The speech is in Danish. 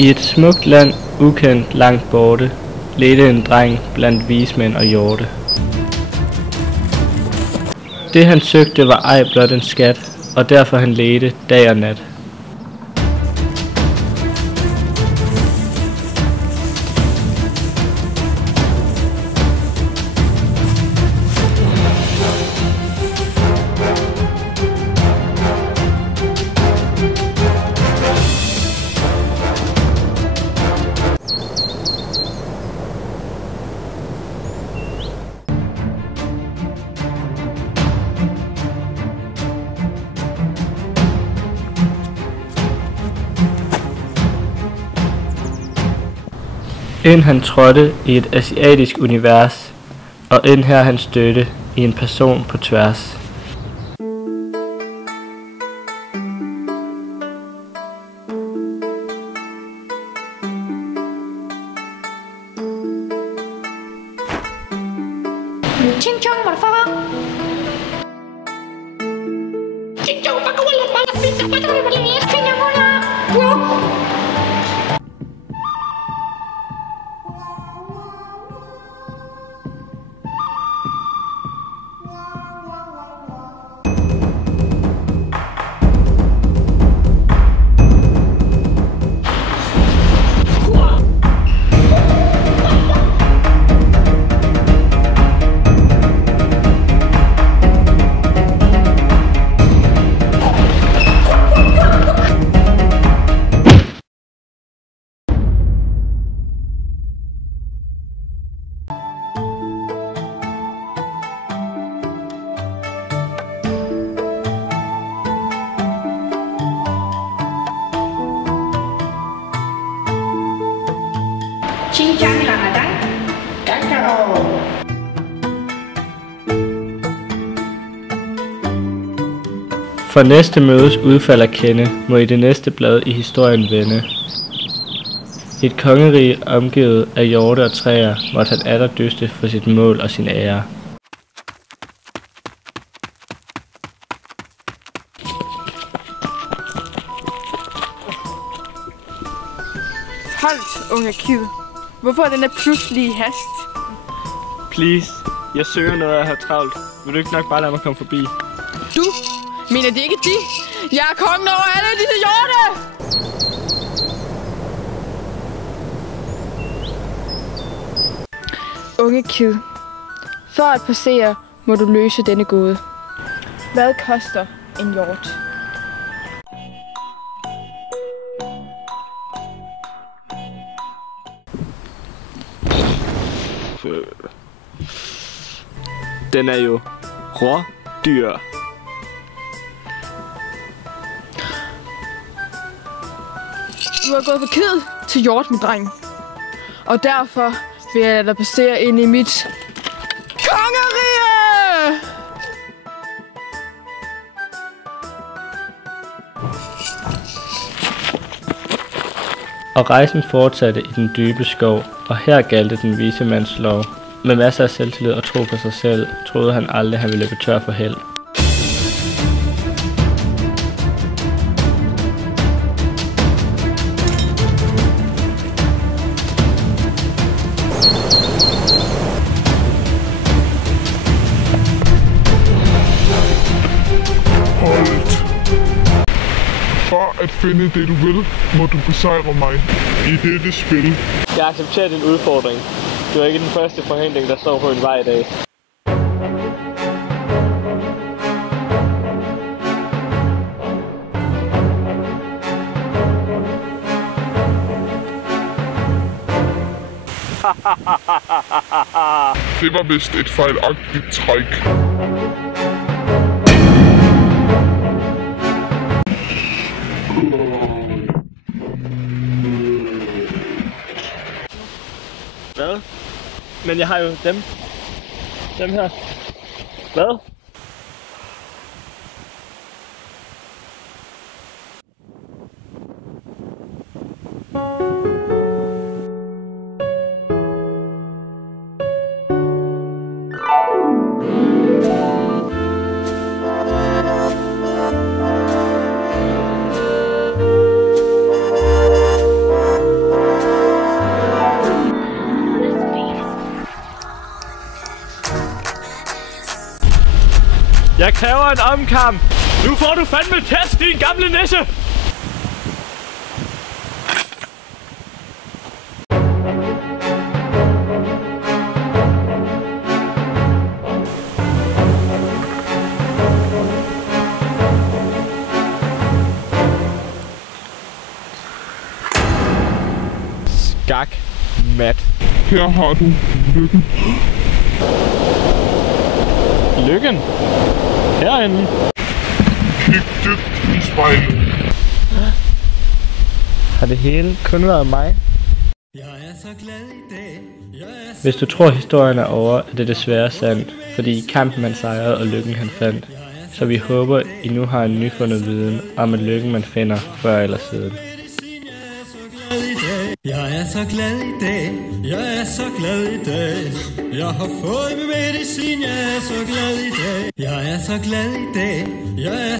I et smukt land, ukendt langt borte, ledte en dreng blandt vismænd og hjorte. Det han søgte var ej blot en skat, og derfor han ledte dag og nat. Ind han trådte i et asiatisk univers, og ind her han stødte i en person på tværs. Ching chong, motherfucker! Ching chong, là mà đánh. Kakao. For næste mødes udfald at kende, må i det næste blad i historien vende. I et kongerige omgivet af hjorte og træer, måtte han atter dyste for sit mål og sin ære. Holdt, unge kid. Hvorfor er den der pludselige hast? Please, jeg søger noget at have travlt. Vil du ikke nok bare lade mig komme forbi? Du? Mener det ikke de? Jeg er kongen over alle disse hjorte! Unge kid. For at passere, må du løse denne gåde. Hvad koster en hjort? Den er jo rådyr. Du har gået forkert til hjort, min dreng. Og derfor vil jeg lade dig passere ind i mit kongerige! Og rejsen fortsatte i den dybe skov, og her galdte den vise mands lov. Med masser af selvtillid og tro på sig selv, troede han aldrig, han ville løbe tør for held. Holdt. For at finde det du vil, må du besejre mig i dette spil. Jeg accepterer din udfordring. Du er ikke den første forhindring, der står på en vej i dag. Det var vist et fejlagtigt træk. Hvad? Men jeg har jo dem. Dem her. Hvad? Jeg kræver en omkamp. Nu får du fandme test, din gamle nisse! Skak, mat. Her har du lykken. Lykken? Herinde. Kig dybt i spejlet. Har det hele kun været mig? Jeg er så glad i dag. Hvis du tror historien er over, er det desværre sandt, fordi kampen man sejrede og lykken han fandt. Så vi håber, I nu har en nyfundet viden om at lykken man finder før eller siden. Jeg er så glad i dag. Jeg er så glad i dag. Jeg har fået min medicin. Jeg er så glad i dag. Jeg er så glad i dag. Jeg er